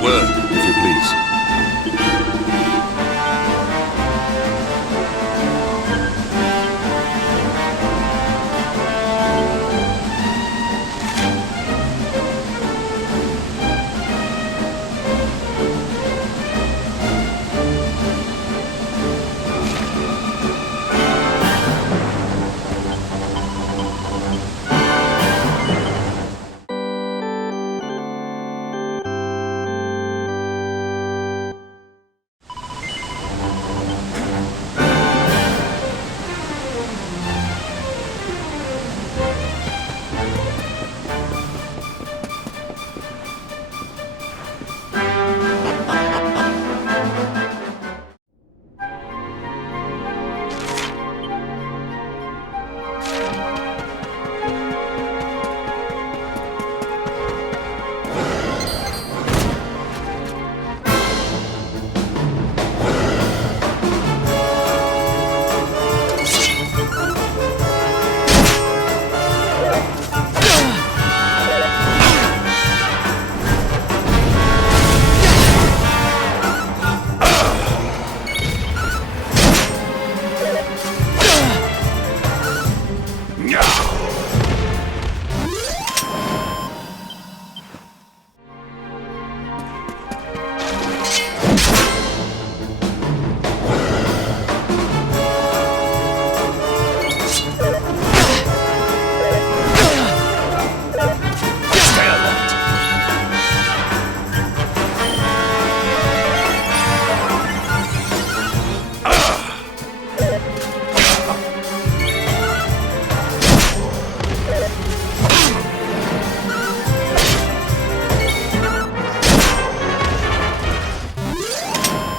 a word, if you please.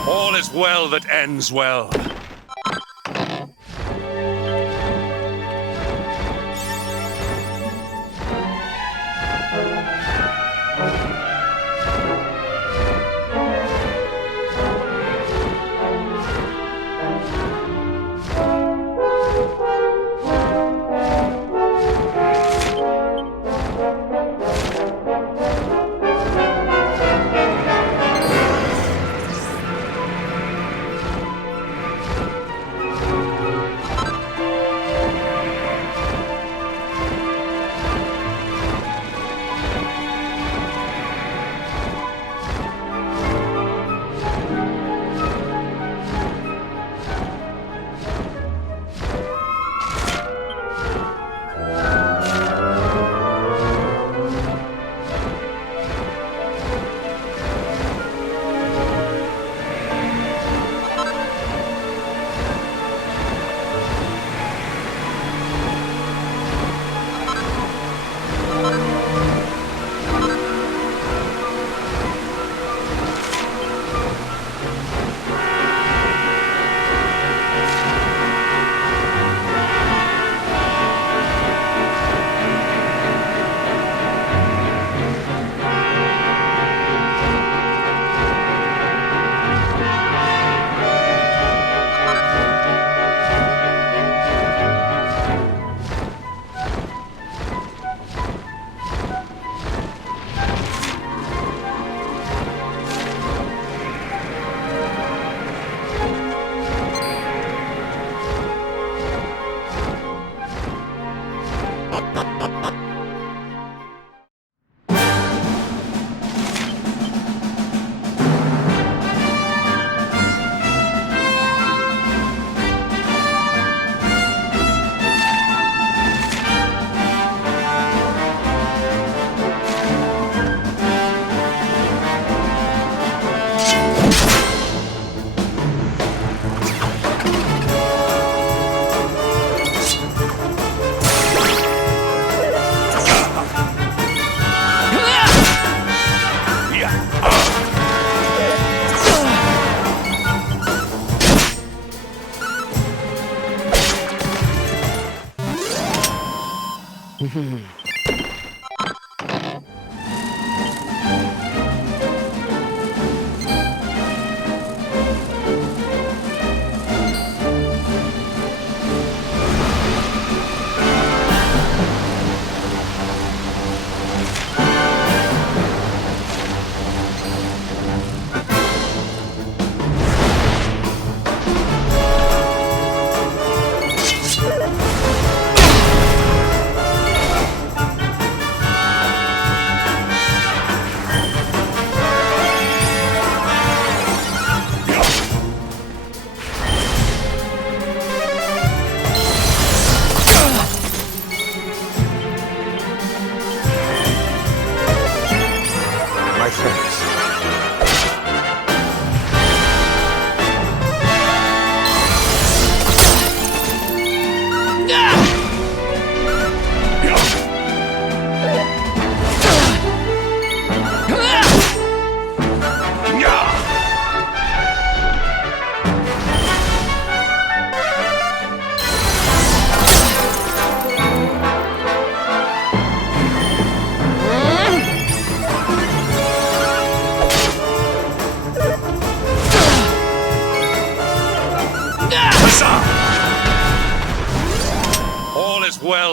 All is well that ends well.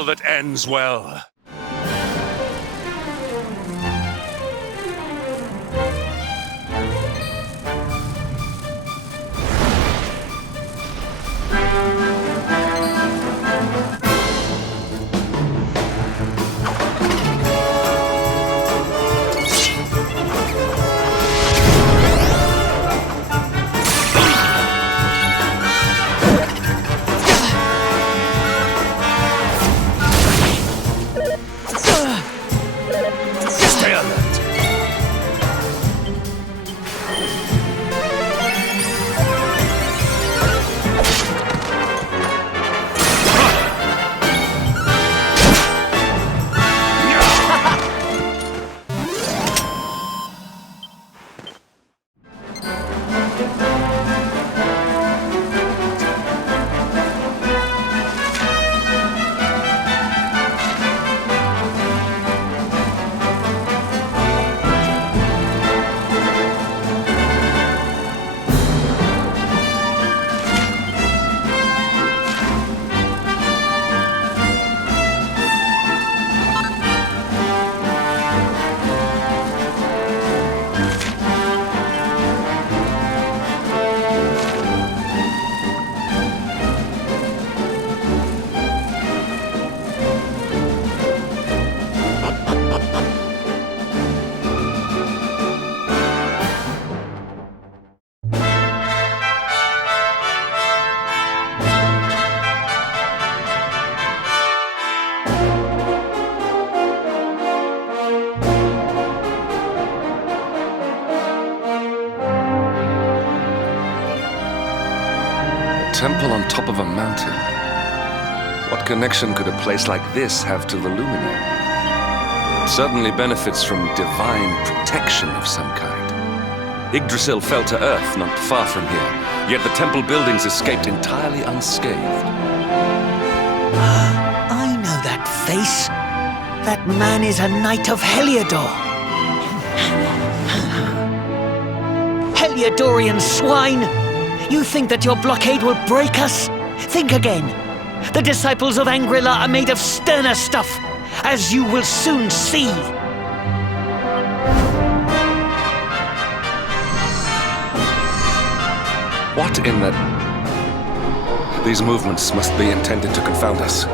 that ends well. Stay alert. Temple on top of a mountain. What connection could a place like this have to the luminary? It certainly benefits from divine protection of some kind. Yggdrasil fell to earth not far from here, yet the temple buildings escaped entirely unscathed. I know that face. That man is a knight of Heliodor. Heliodorian swine! You think that your blockade will break us? Think again. The disciples of Angrila are made of sterner stuff, as you will soon see. What in the... These movements must be intended to confound us.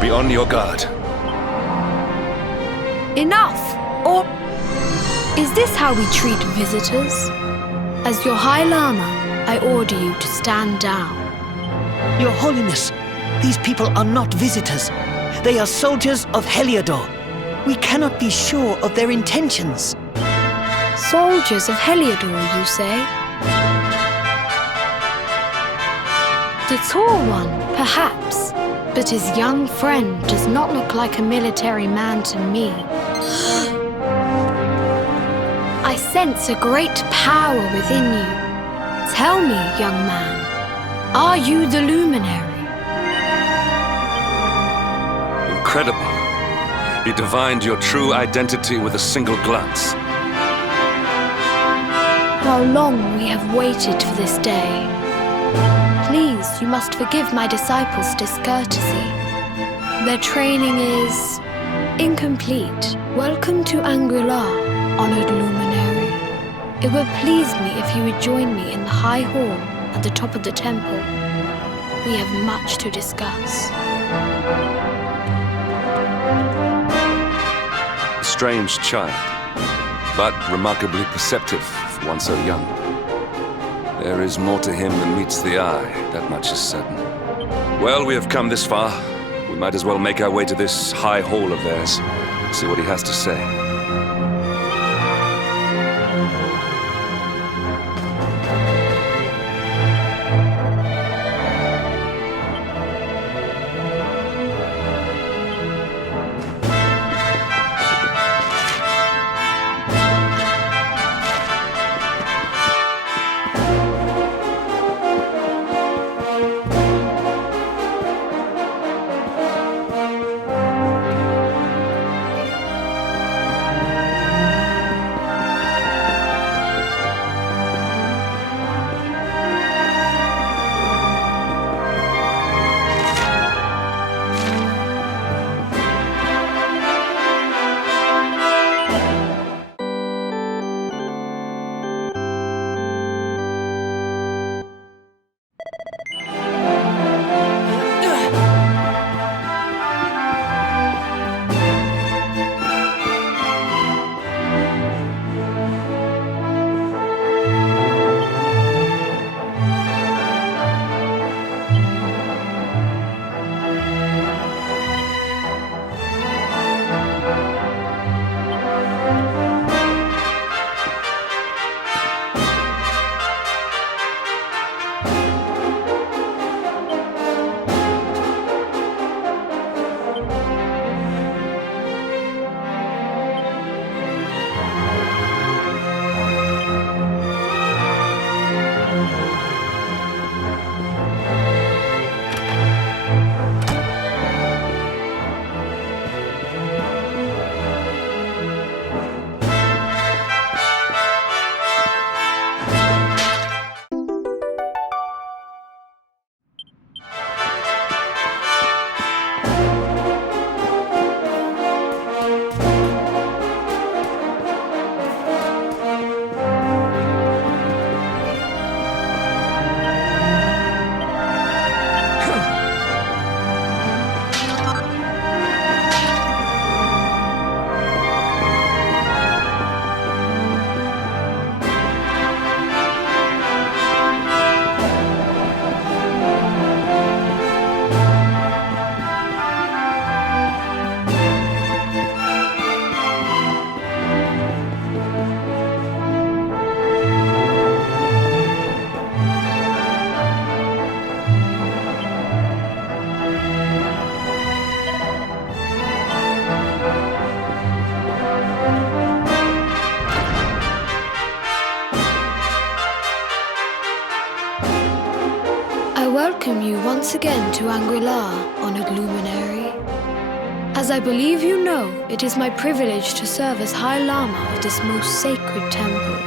Be on your guard. Enough! Or is this how we treat visitors? As your High Lama, I order you to stand down. Your Holiness, these people are not visitors. They are soldiers of Heliodor. We cannot be sure of their intentions. Soldiers of Heliodor, you say? The tall one, perhaps, but his young friend does not look like a military man to me. I sense a great power within you. Tell me, young man, are you the luminary? Incredible. He divined your true identity with a single glance. How long we have waited for this day. Please, you must forgive my disciples' discourtesy. Their training is incomplete. Welcome to Angrila, honored luminary. It would please me if you would join me in the high hall at the top of the temple. We have much to discuss. A strange child, but remarkably perceptive for one so young. There is more to him than meets the eye, that much is certain. Well, we have come this far. We might as well make our way to this high hall of theirs, see what he has to say. welcome you once again to Angri-La, honored luminary. As I believe you know, it is my privilege to serve as High Lama of this most sacred temple.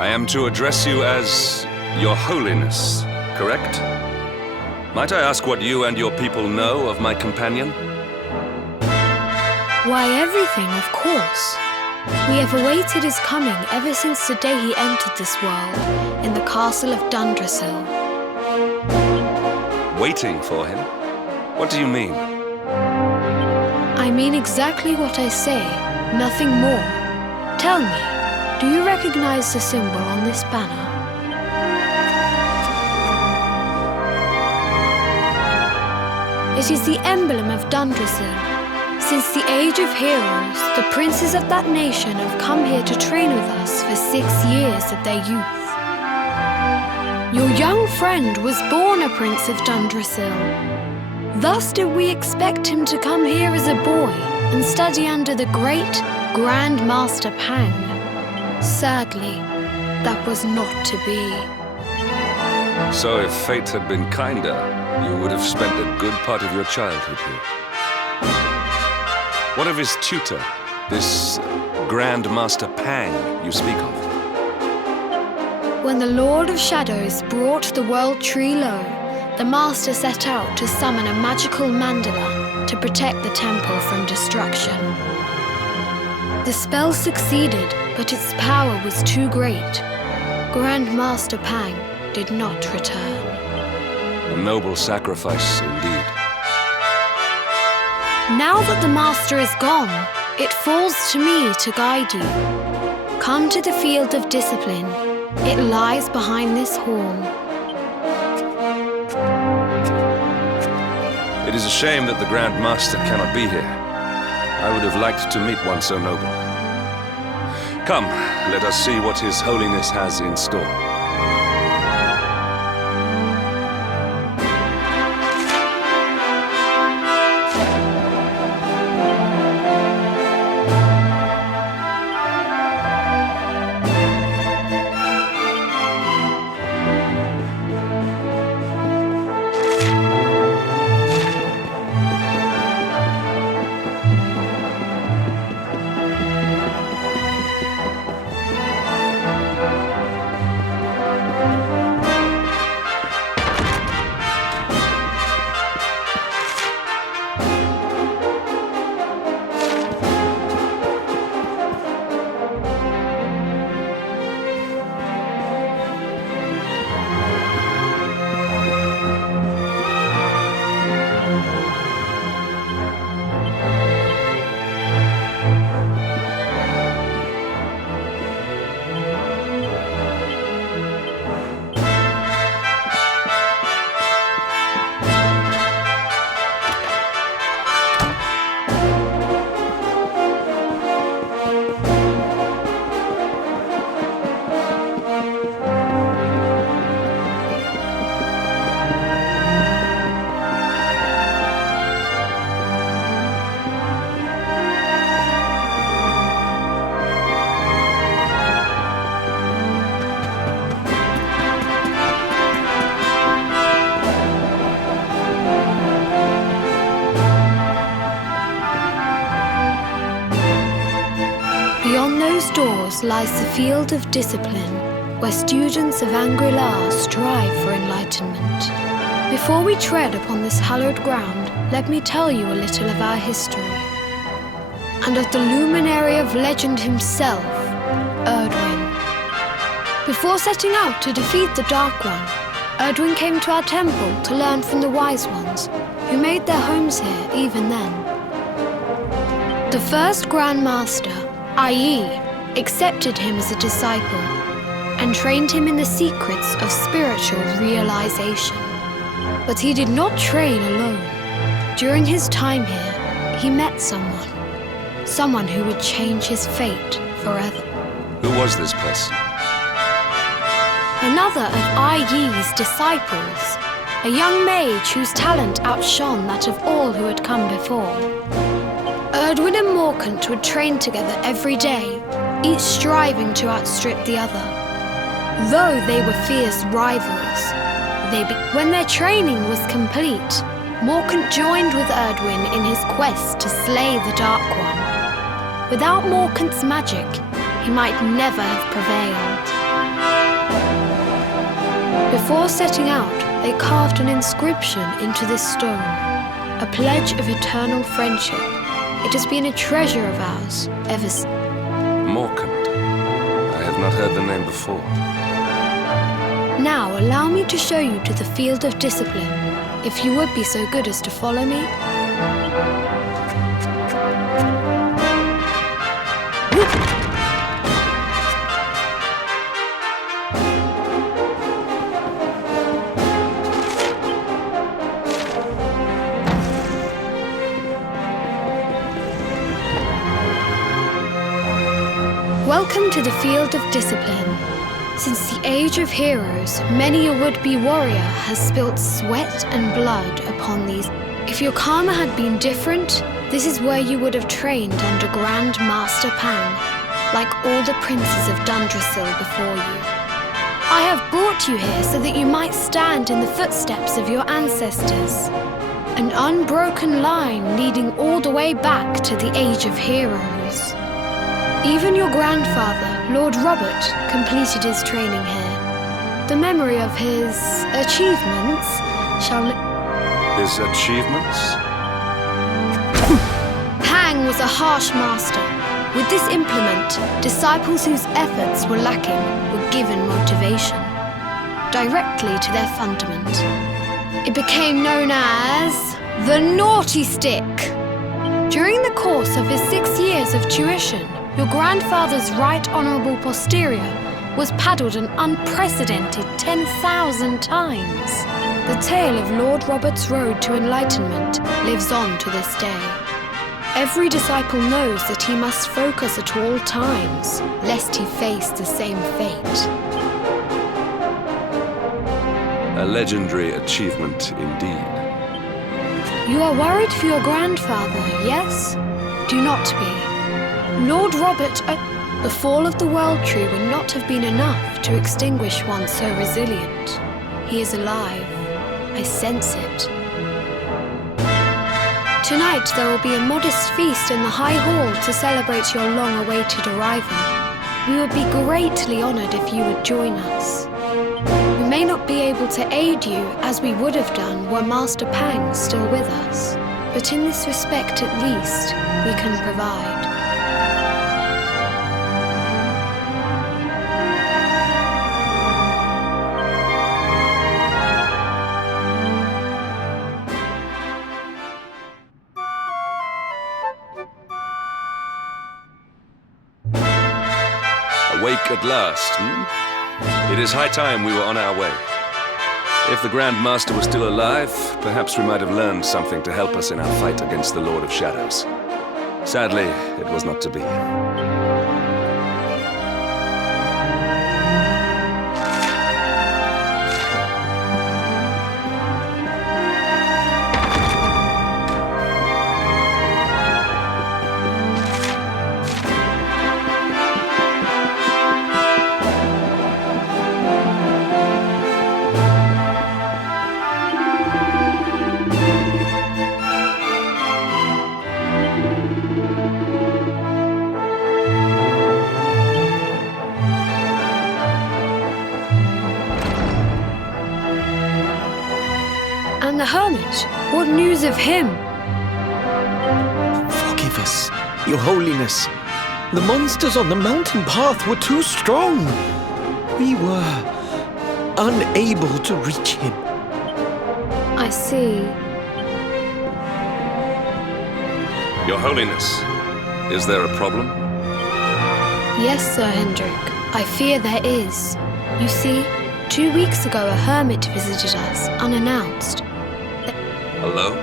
I am to address you as Your Holiness, correct? Might I ask what you and your people know of my companion? Why, everything, of course. We have awaited his coming ever since the day he entered this world in the castle of Dundrasil. Waiting for him? What do you mean? I mean exactly what I say, nothing more. Tell me, do you recognize the symbol on this banner? It is the emblem of Dundrasil. Since the age of heroes, the princes of that nation have come here to train with us for 6 years of their youth. Your young friend was born a prince of Dundrasil. Thus did we expect him to come here as a boy and study under the great Grand Master Pang. Sadly, that was not to be. So if fate had been kinder, you would have spent a good part of your childhood here. What of his tutor, this Grand Master Pang you speak of? When the Lord of Shadows brought the world tree low, the Master set out to summon a magical mandala to protect the temple from destruction. The spell succeeded, but its power was too great. Grand Master Pang did not return. A noble sacrifice indeed. Now that the Master is gone, it falls to me to guide you. Come to the field of discipline. It lies behind this hall. It is a shame that the Grand Master cannot be here. I would have liked to meet one so noble. Come, let us see what His Holiness has in store. Beyond those doors lies the field of discipline, where students of Angri-La strive for enlightenment. Before we tread upon this hallowed ground, let me tell you a little of our history, and of the luminary of legend himself, Erdwin. Before setting out to defeat the Dark One, Erdwin came to our temple to learn from the Wise Ones, who made their homes here even then. The first Grand Master, i.e., accepted him as a disciple and trained him in the secrets of spiritual realization. But he did not train alone. During his time here, he met someone who would change his fate forever. Who was this person? Another of I.Yi's disciples, a young mage whose talent outshone that of all who had come before. Erdwin and Morkant would train together every day, each striving to outstrip the other. Though they were fierce rivals, when their training was complete, Morcant joined with Erdwin in his quest to slay the Dark One. Without Morcant's magic, he might never have prevailed. Before setting out, they carved an inscription into this stone, a pledge of eternal friendship. It has been a treasure of ours ever since. Morcant. I have not heard the name before. Now allow me to show you to the field of discipline, if you would be so good as to follow me. Welcome to the field of discipline. Since the age of heroes, many a would-be warrior has spilt sweat and blood upon these. If your karma had been different, this is where you would have trained under Grand Master Pang, like all the princes of Dundrasil before you. I have brought you here so that you might stand in the footsteps of your ancestors. An unbroken line leading all the way back to the age of heroes. Even your grandfather, Lord Robert, completed his training here. The memory of his achievements shall... His achievements? Pang was a harsh master. With this implement, disciples whose efforts were lacking were given motivation, directly to their fundament. It became known as the Naughty Stick. During the course of his 6 years of tuition, your grandfather's right honourable posterior was paddled an unprecedented 10,000 times. The tale of Lord Robert's road to enlightenment lives on to this day. Every disciple knows that he must focus at all times, lest he face the same fate. A legendary achievement indeed. You are worried for your grandfather, yes? Do not be. Lord Robert, the fall of the World Tree would not have been enough to extinguish one so resilient. He is alive. I sense it. Tonight there will be a modest feast in the High Hall to celebrate your long-awaited arrival. We would be greatly honored if you would join us. We may not be able to aid you as we would have done were Master Pang still with us, but in this respect at least, we can provide. Awake at last, It is high time we were on our way. If the Grand Master was still alive, perhaps we might have learned something to help us in our fight against the Lord of Shadows. Sadly, it was not to be. And the hermit, what news of him? Forgive us, Your Holiness. The monsters on the mountain path were too strong. We were unable to reach him. I see. Your Holiness, is there a problem? Yes, Sir Hendrik. I fear there is. You see, 2 weeks ago a hermit visited us, unannounced. Hello?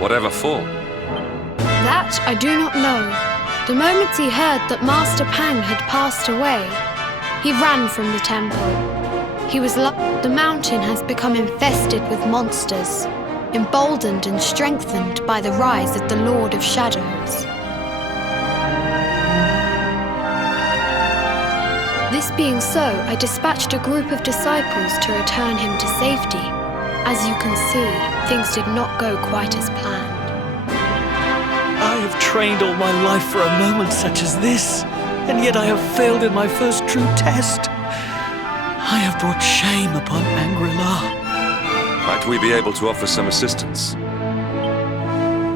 Whatever for? That I do not know. The moment he heard that Master Pang had passed away, he ran from the temple. He was like the mountain has become infested with monsters, emboldened and strengthened by the rise of the Lord of Shadows. This being so, I dispatched a group of disciples to return him to safety. As you can see, things did not go quite as planned. I have trained all my life for a moment such as this, and yet I have failed in my first true test. I have brought shame upon Shangri-La. Might we be able to offer some assistance?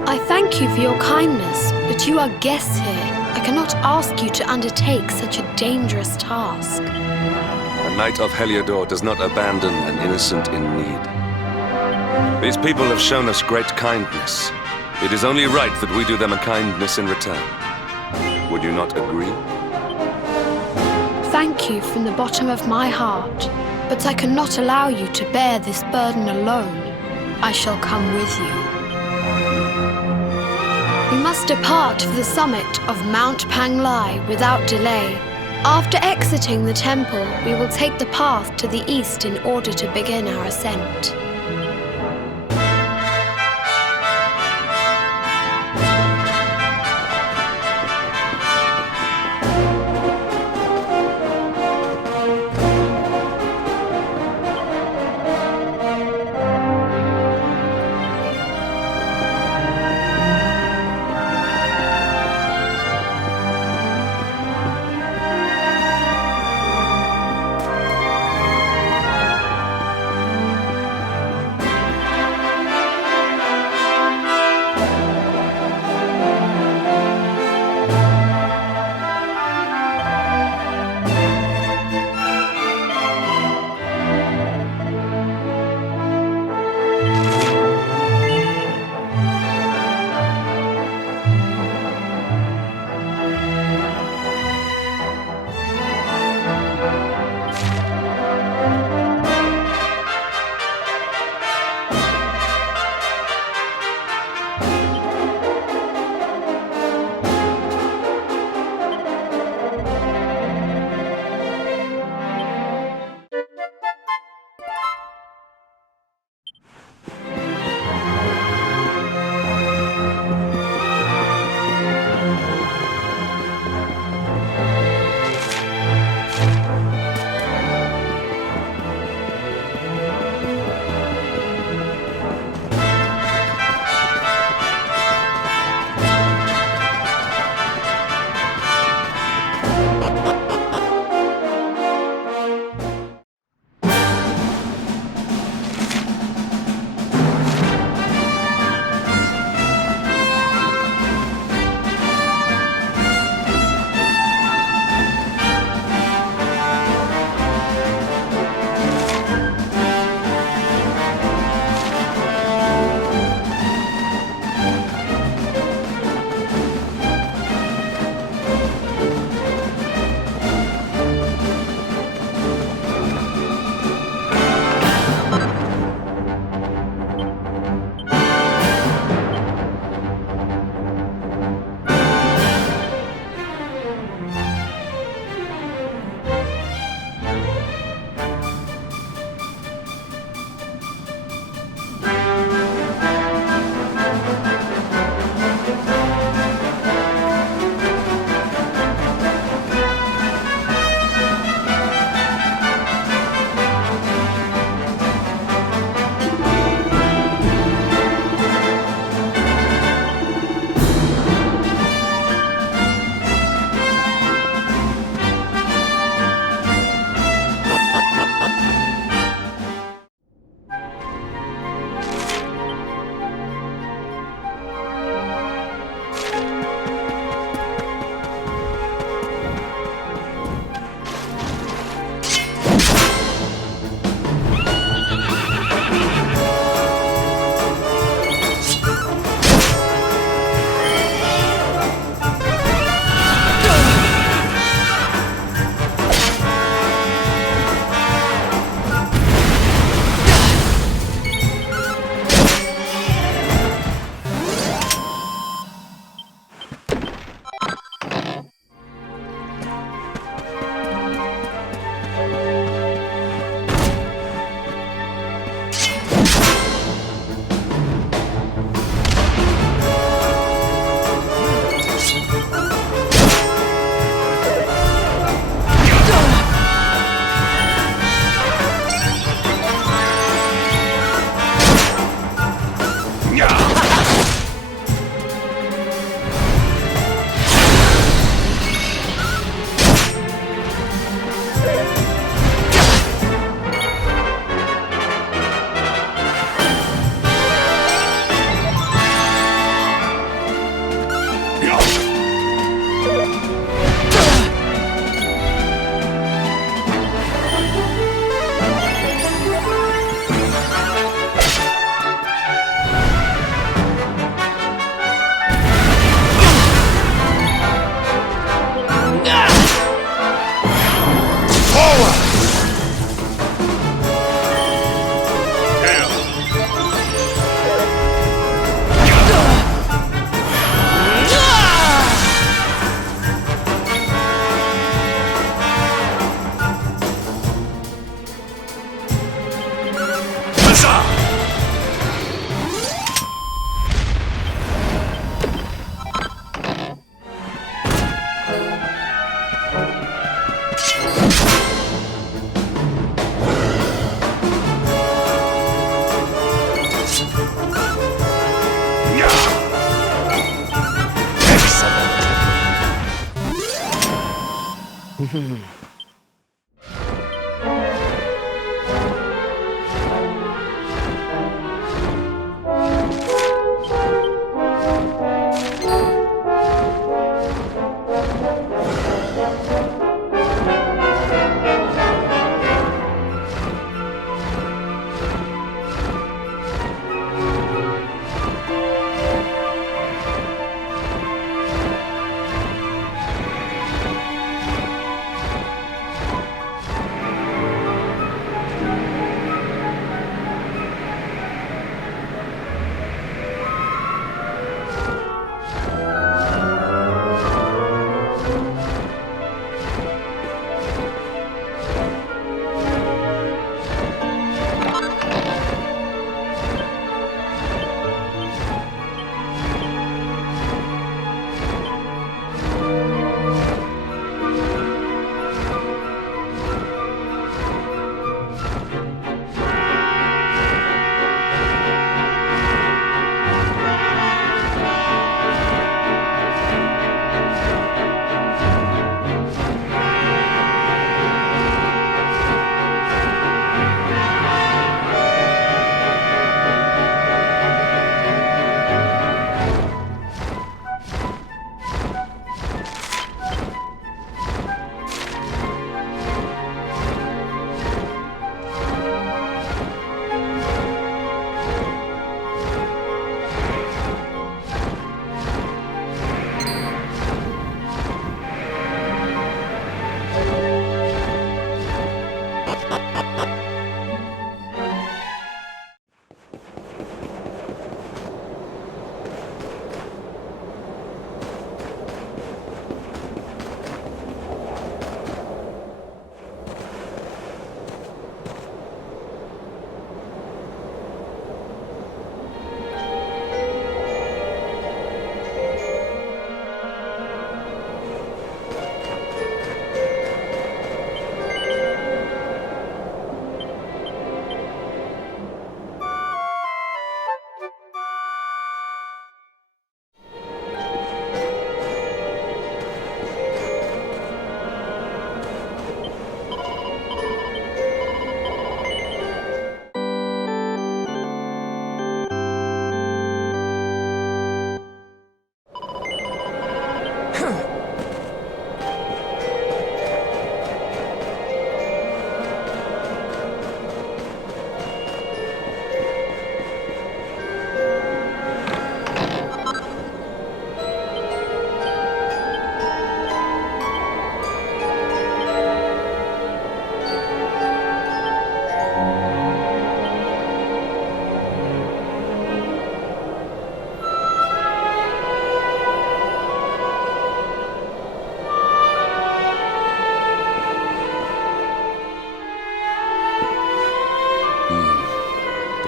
I thank you for your kindness, but you are guests here. I cannot ask you to undertake such a dangerous task. A knight of Heliodor does not abandon an innocent in need. These people have shown us great kindness. It is only right that we do them a kindness in return. Would you not agree? Thank you from the bottom of my heart, but I cannot allow you to bear this burden alone. I shall come with you. We must depart for the summit of Mount Panglai without delay. After exiting the temple, we will take the path to the east in order to begin our ascent.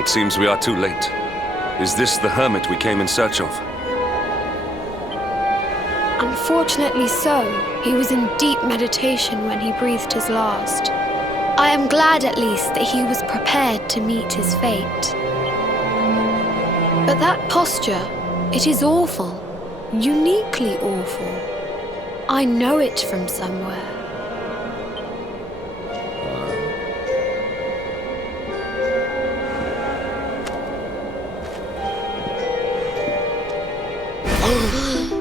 It seems we are too late. Is this the hermit we came in search of? Unfortunately so. He was in deep meditation when he breathed his last. I am glad at least that he was prepared to meet his fate. But that posture, it is awful. Uniquely awful. I know it from somewhere.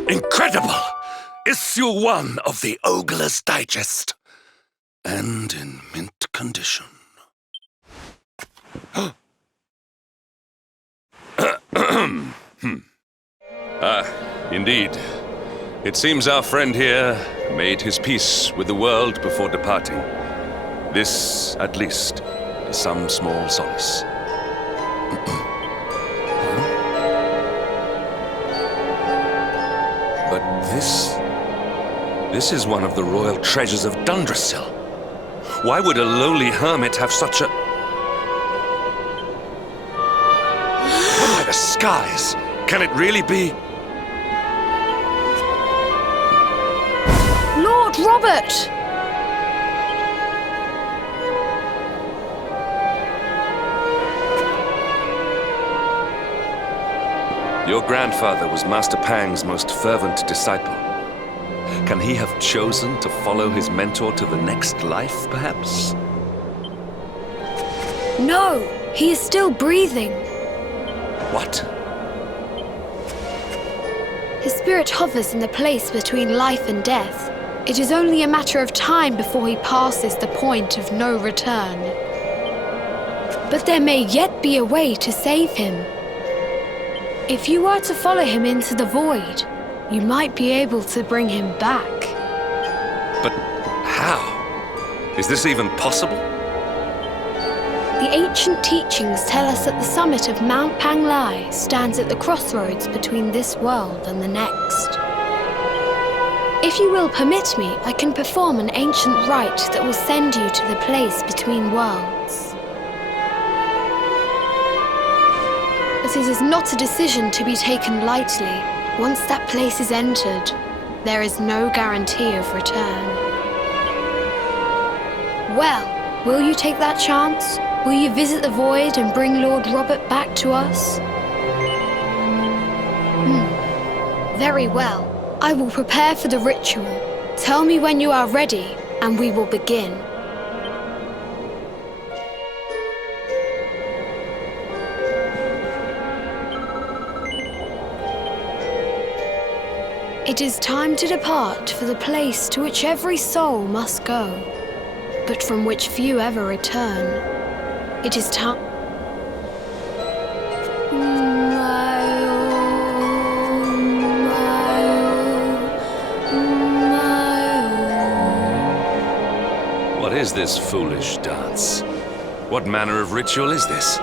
Incredible! Issue 1 of the Ogler's Digest. And in mint condition. Indeed. It seems our friend here made his peace with the world before departing. This, at least, is some small solace. But this is one of the royal treasures of Dundrasil. Why would a lowly hermit have such a... Oh, by the skies! Can it really be? Lord Robert! Your grandfather was Master Pang's most fervent disciple. Can he have chosen to follow his mentor to the next life, perhaps? No! He is still breathing. What? His spirit hovers in the place between life and death. It is only a matter of time before he passes the point of no return. But there may yet be a way to save him. If you were to follow him into the void, you might be able to bring him back. But how? Is this even possible? The ancient teachings tell us that the summit of Mount Panglai stands at the crossroads between this world and the next. If you will permit me, I can perform an ancient rite that will send you to the place between worlds. But it is not a decision to be taken lightly. Once that place is entered, there is no guarantee of return. Well, will you take that chance? Will you visit the void and bring Lord Robert back to us? Very well. I will prepare for the ritual. Tell me when you are ready, and we will begin. It is time to depart for the place to which every soul must go, but from which few ever return. It is time. What is this foolish dance? What manner of ritual is this?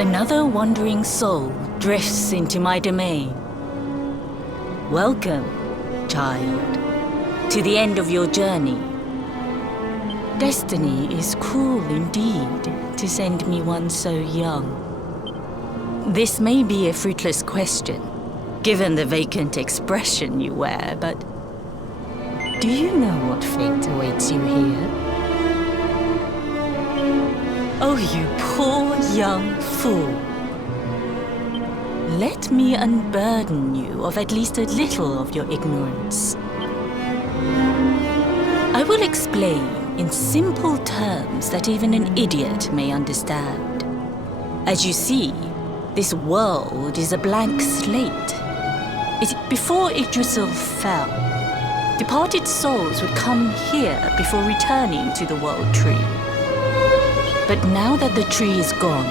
Another wandering soul drifts into my domain. Welcome, child, to the end of your journey. Destiny is cruel indeed to send me one so young. This may be a fruitless question, given the vacant expression you wear, but do you know what fate awaits you here? Oh, you poor young fool. Let me unburden you of at least a little of your ignorance. I will explain in simple terms that even an idiot may understand. As you see, this world is a blank slate. Before Yggdrasil fell, departed souls would come here before returning to the World Tree. But now that the tree is gone,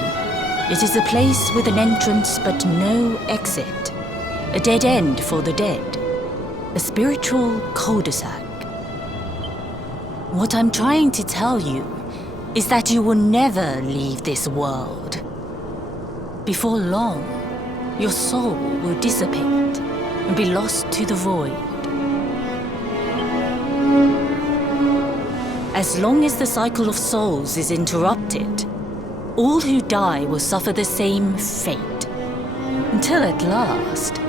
it is a place with an entrance but no exit. A dead end for the dead. A spiritual cul-de-sac. What I'm trying to tell you is that you will never leave this world. Before long, your soul will dissipate and be lost to the void. As long as the cycle of souls is interrupted, all who die will suffer the same fate. Until at last,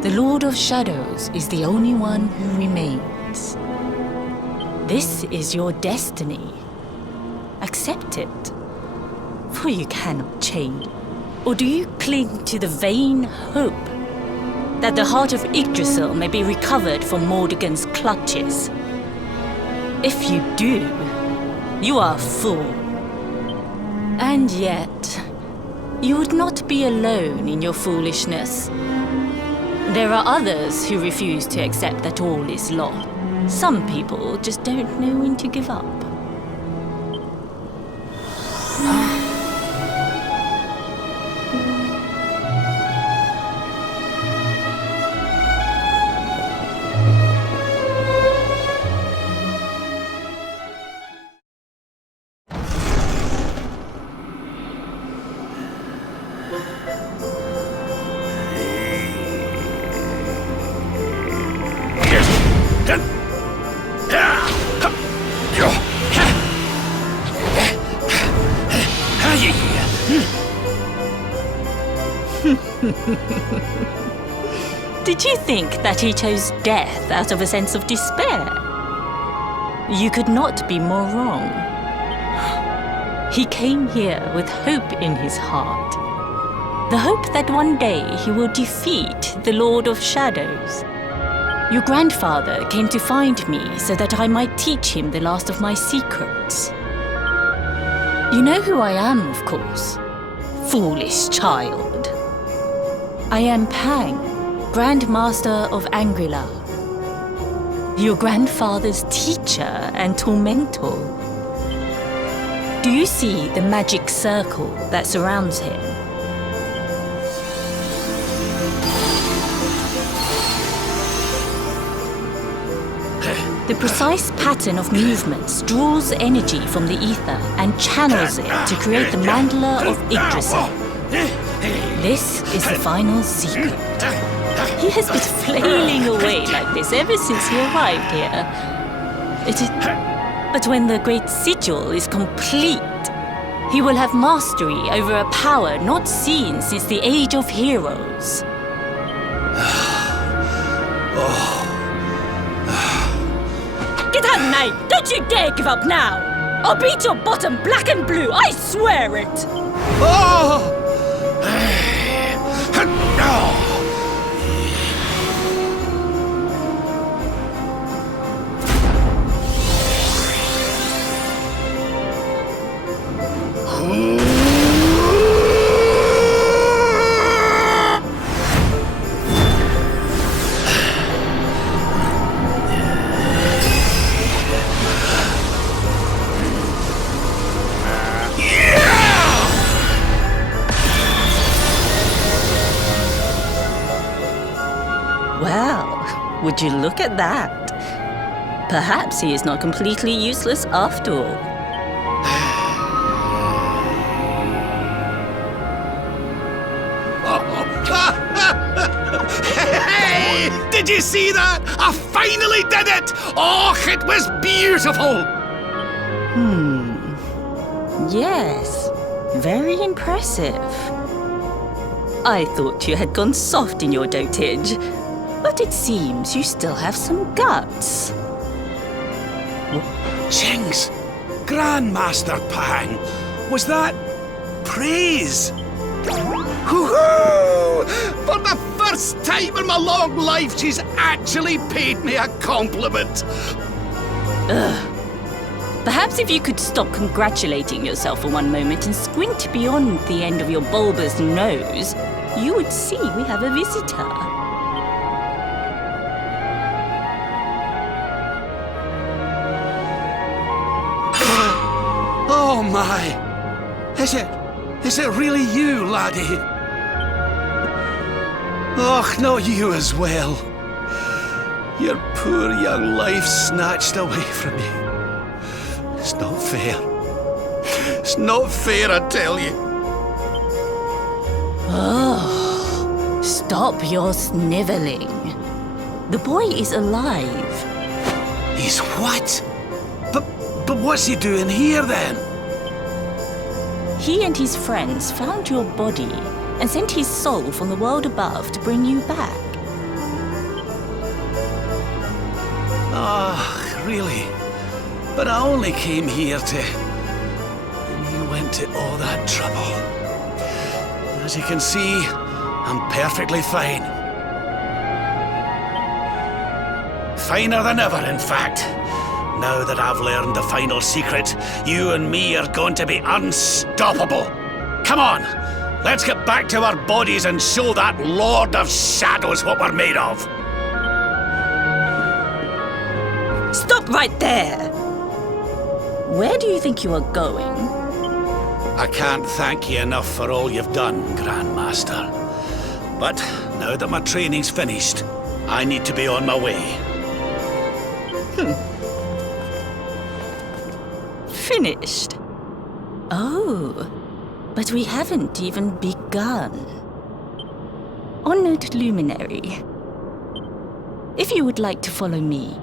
the Lord of Shadows is the only one who remains. This is your destiny. Accept it, for you cannot change. Or do you cling to the vain hope that the heart of Yggdrasil may be recovered from Mordegon's clutches? If you do, you are a fool. And yet, you would not be alone in your foolishness. There are others who refuse to accept that all is lost. Some people just don't know when to give up. Did you think that he chose death out of a sense of despair? You could not be more wrong. He came here with hope in his heart. The hope that one day he will defeat the Lord of Shadows. Your grandfather came to find me so that I might teach him the last of my secrets. You know who I am, of course. Foolish child. I am Pang, Grand Master of Angrila. Your grandfather's teacher and tormentor. Do you see the magic circle that surrounds him? The precise pattern of movements draws energy from the ether and channels it to create the mandala of Yggdrasil. This is the final secret. He has been flailing away like this ever since he arrived here. But when the great sigil is complete, he will have mastery over a power not seen since the Age of Heroes. Get out, mate! Don't you dare give up now! I'll beat your bottom black and blue, I swear it! Oh! Well, would you look at that? Perhaps he is not completely useless after all. Hey! Did you see that? I finally did it! Oh, it was beautiful! Yes, very impressive. I thought you had gone soft in your dotage, but it seems you still have some guts. Jinx! Grandmaster Pang! Was that praise? Hoo-hoo! For the first time in my long life, she's actually paid me a compliment. Perhaps if you could stop congratulating yourself for one moment and squint beyond the end of your bulbous nose, you would see we have a visitor. Oh my! Is it really you, laddie? Och, not you as well. Your poor young life snatched away from you. It's not fair. It's not fair, I tell you. Oh, stop your sniveling. The boy is alive. He's what? But what's he doing here then? He and his friends found your body and sent his soul from the world above to bring you back. Ah, really? But I only came here to... And you went to all that trouble. As you can see, I'm perfectly fine. Finer than ever, in fact. Now that I've learned the final secret, you and me are going to be unstoppable. Come on, let's get back to our bodies and show that Lord of Shadows what we're made of. Stop right there! Where do you think you are going? I can't thank you enough for all you've done, Grandmaster. But now that my training's finished, I need to be on my way. Finished? Oh, but we haven't even begun. Honored luminary, if you would like to follow me,